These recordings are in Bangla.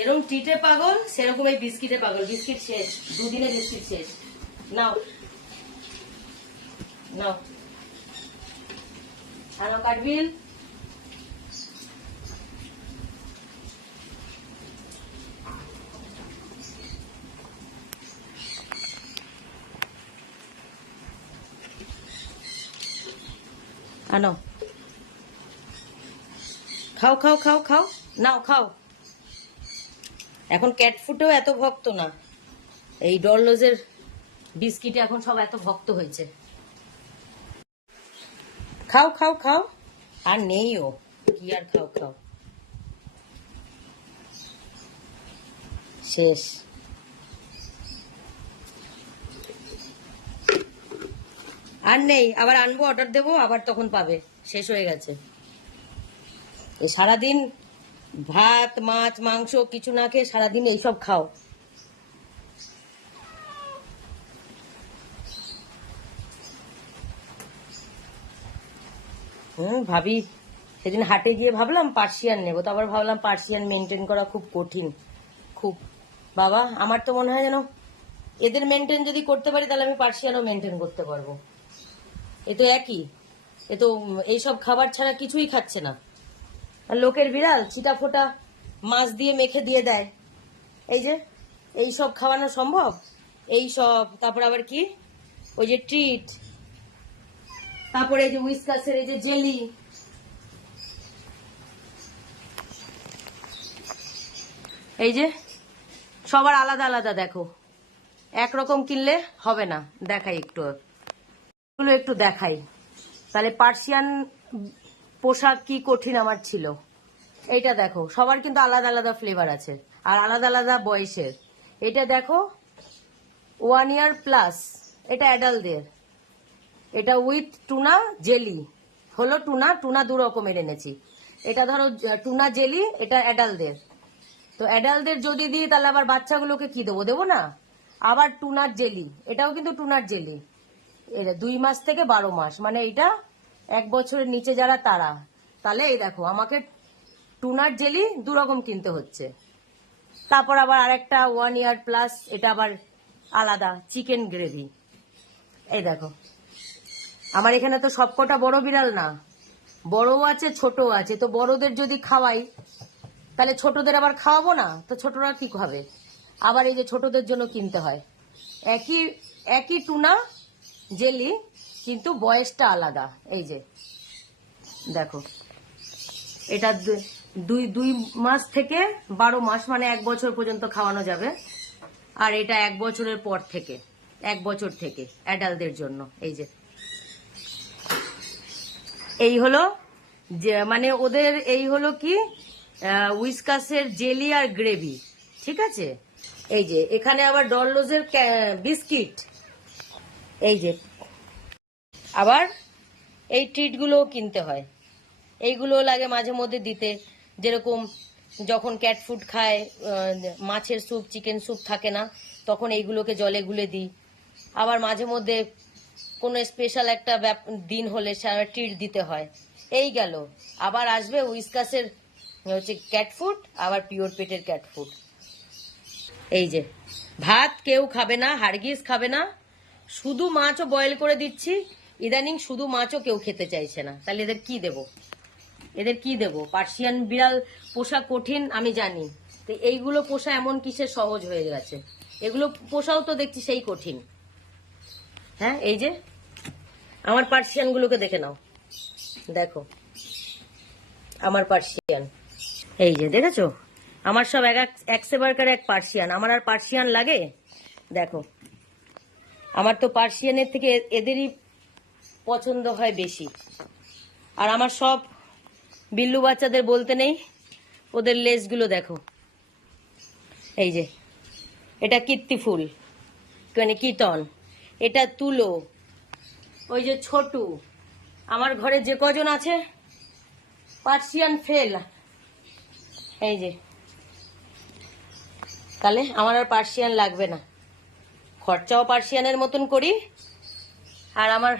এরকম টিটে পাগল সেরকম এই বিস্কিটে পাগল। বিস্কিট শেষ, দুদিনে বিস্কিট শেষ। নাও নাও, আনো কাটবিল। আনো, খাও খাও খাও খাও, নাও খাও। এখন ক্যাট ফুডেও এত ভক্ত না, এই ডরলোজের বিস্কিটে এখন সব এত ভক্ত হয়েছে। খাও খাও খাও, আর নেইও কি আর, খাও খাও, শেষ। আর নেই, আবার আনবো, অর্ডার দেবো, আবার তখন পাবে, শেষ হয়ে গেছে। সারাদিন ভাত মাছ মাংস কিছু না খেয়ে সারাদিন এইসব খাও। ভাবি সেদিন হাটে গিয়ে ভাবলাম পার্সিয়ান নেবো, তো আবার ভাবলাম পার্সিয়ান মেনটেন করা খুব কঠিন, খুব। বাবা, আমার তো মনে হয় যেন এদের মেনটেন যদি করতে পারি তাহলে আমি পার্সিয়ানও মেনটেন করতে পারবো। এ তো একই, এ তো এইসব খাবার ছাড়া কিছুই খাচ্ছে না। আর লোকের বিড়াল ছিটা ফোটা মাছ দিয়ে মেখে দিয়ে দেয়, এই যে এই সব খাওয়ানো সম্ভব? এই সব, তারপর আবার কি ওই যে ট্রিট, তারপরে এই যে উইসকাসের এই যে জেলি, এই যে সবার আলাদা আলাদা। দেখো, একরকম কিনলে হবে না, দেখাই একটু, এগুলো একটু দেখাই তাহলে পার্সিয়ান পোশাক কি কঠিন আমার ছিল। এইটা দেখো, সবার কিন্তু আলাদা আলাদা ফ্লেভার আছে আর আলাদা আলাদা বয়সের। এটা দেখো 1 ইয়ার প্লাস, এটা অ্যাডাল্টদের। এটা উইথ টুনা জেলি, হলো টুনা, টুনা দু রকমের এনেছি। এটা ধরো টুনা জেলি, এটা অ্যাডাল্টদের। তো অ্যাডাল্টদের যদি দিই তাহলে আবার বাচ্চাগুলোকে কি দেবো, দেবো না। আবার টুনার জেলি, এটাও কিন্তু টুনার জেলি, এটা 2 মাস থেকে 12 মাস, মানে এটা 1 বছরের নিচে যারা তারা। তাহলে এই দেখো, আমাকে টুনার জেলি 2 রকম কিনতে হচ্ছে। তারপর আবার আরেকটা 1 ইয়ার প্লাস, এটা আবার আলাদা চিকেন গ্রেভি। এই দেখো, আমার এখানে তো সবকটা বড় বিড়াল না, বড়ও আছে ছোটও আছে। তো বড়দের যদি খাওয়াই তাহলে ছোটদের আবার খাওয়াবো না, তো ছোটরা কি খাবে? আবার এই যে ছোটদের জন্য কিনতে হয়। একই একই টুনা জেলি, কিন্তু বয়সটা আলাদা। এই যে দেখো, এটা 2 মাস থেকে 12 মাস, মানে 1 বছর পর্যন্ত খাওয়ানো যাবে। আর এটা 1 বছরের পর থেকে, 1 বছর থেকে অ্যাডাল্টদের জন্য। এই যে এই হলো যে, মানে ওদের এই হলো কি উইসকাসের জেলি আর গ্রেভি, ঠিক আছে। এই যে এখানে আবার ডরলোজের বিস্কিট, এই যে আবার এই ট্রিটগুলোও কিনতে হয়। এইগুলো লাগে মাঝে মধ্যে দিতে, যেরকম যখন ক্যাট ফুড খায়, মাছের স্যুপ চিকেন স্যুপ থাকে না, তখন এইগুলোকে জলে গুলে দিই। আবার মাঝে মধ্যে কোনো স্পেশাল একটা দিন হলে ট্রিট দিতে হয়। এই গেল, আবার আসবে উইসকাসের হচ্ছে ক্যাট ফুড, আবার পিওর পেটের ক্যাট ফুড। এই যে ভাত কেউ খাবে না, হারগিস খাবে না, শুধু মাছও বয়েল করে দিচ্ছি। ইদানিং শুধু মাছও কেউ খেতে চাইছে না, তাহলে এদের কি দেব? এদের কি দেব? পার্সিয়ান বিড়াল পোষা কঠিন আমি জানি, তো এইগুলো পোষা এমন কিসের সহজ হয়ে গেছে? এগুলো পোষাও তো দেখছি সেই কঠিন। হ্যাঁ, এই যে আমার পার্সিয়ান গুলোকে দেখে নাও, দেখো আমার পার্সিয়ান, এই যে দেখেছো, আমার সব এক সেবারকার এক পার্সিয়ান। আমার আর পার্সিয়ান লাগে? দেখো, আমার তো পার্সিয়ানের থেকে এদেরই পছন্দ হয় বেশি। আর আমার সব বিল্লু বাচ্চাদের বলতে নেই, ওদের লেজগুলো দেখো। এই যে এটা কীর্তি ফুল, মানে কীর্তন, এটা তুলো, ওই যে ছোটু। আমার ঘরে যে কজন আছে পার্সিয়ান ফেল। এই যে, তাহলে আমার আর পার্সিয়ান লাগবে না, খরচাও পার্সিয়ানের মতন করি। আর আমার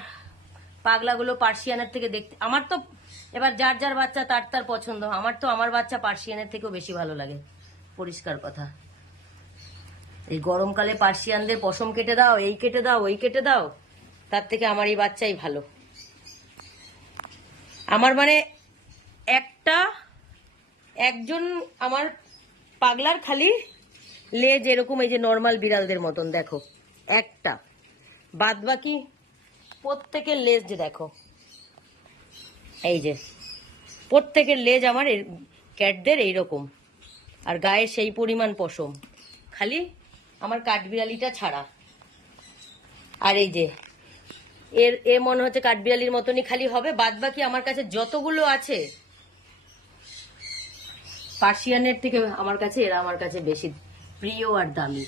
পাগলাগুলো পার্সিয়ানের থেকে দেখতে, আমার তো এবার যার যার বাচ্চা তার তার পছন্দ, আমার তো আমার বাচ্চা পার্সিয়ানের থেকেও বেশি ভালো লাগে। পরিষ্কার কথা। এই গরমকালে পার্সিয়ানদের পশম কেটে দাও, এই কেটে দাও, ওই কেটে দাও, তার থেকে আমার এই বাচ্চাই ভালো। আমার মানে একজন আমার পাগলার খালি লেজ এরকম এই যে নর্মাল বিড়ালদের মতন দেখো একটা, বাদ বাকি প্রত্যেকের লেজ যে দেখো, এই যে প্রত্যেকের লেজ আমার ক্যাটদের এইরকম, আর গায়ে সেই পরিমাণ পশম, খালি আমার কাঠবিড়ালিটা ছাড়া। আর এই যে এ মনে হচ্ছে কাঠবিড়ালির মতনই খালি হবে, বাদ বাকি আমার কাছে যতগুলো আছে পার্সিয়ানের থেকে আমার কাছে এরা আমার কাছে বেশি প্রিয় আর দামি।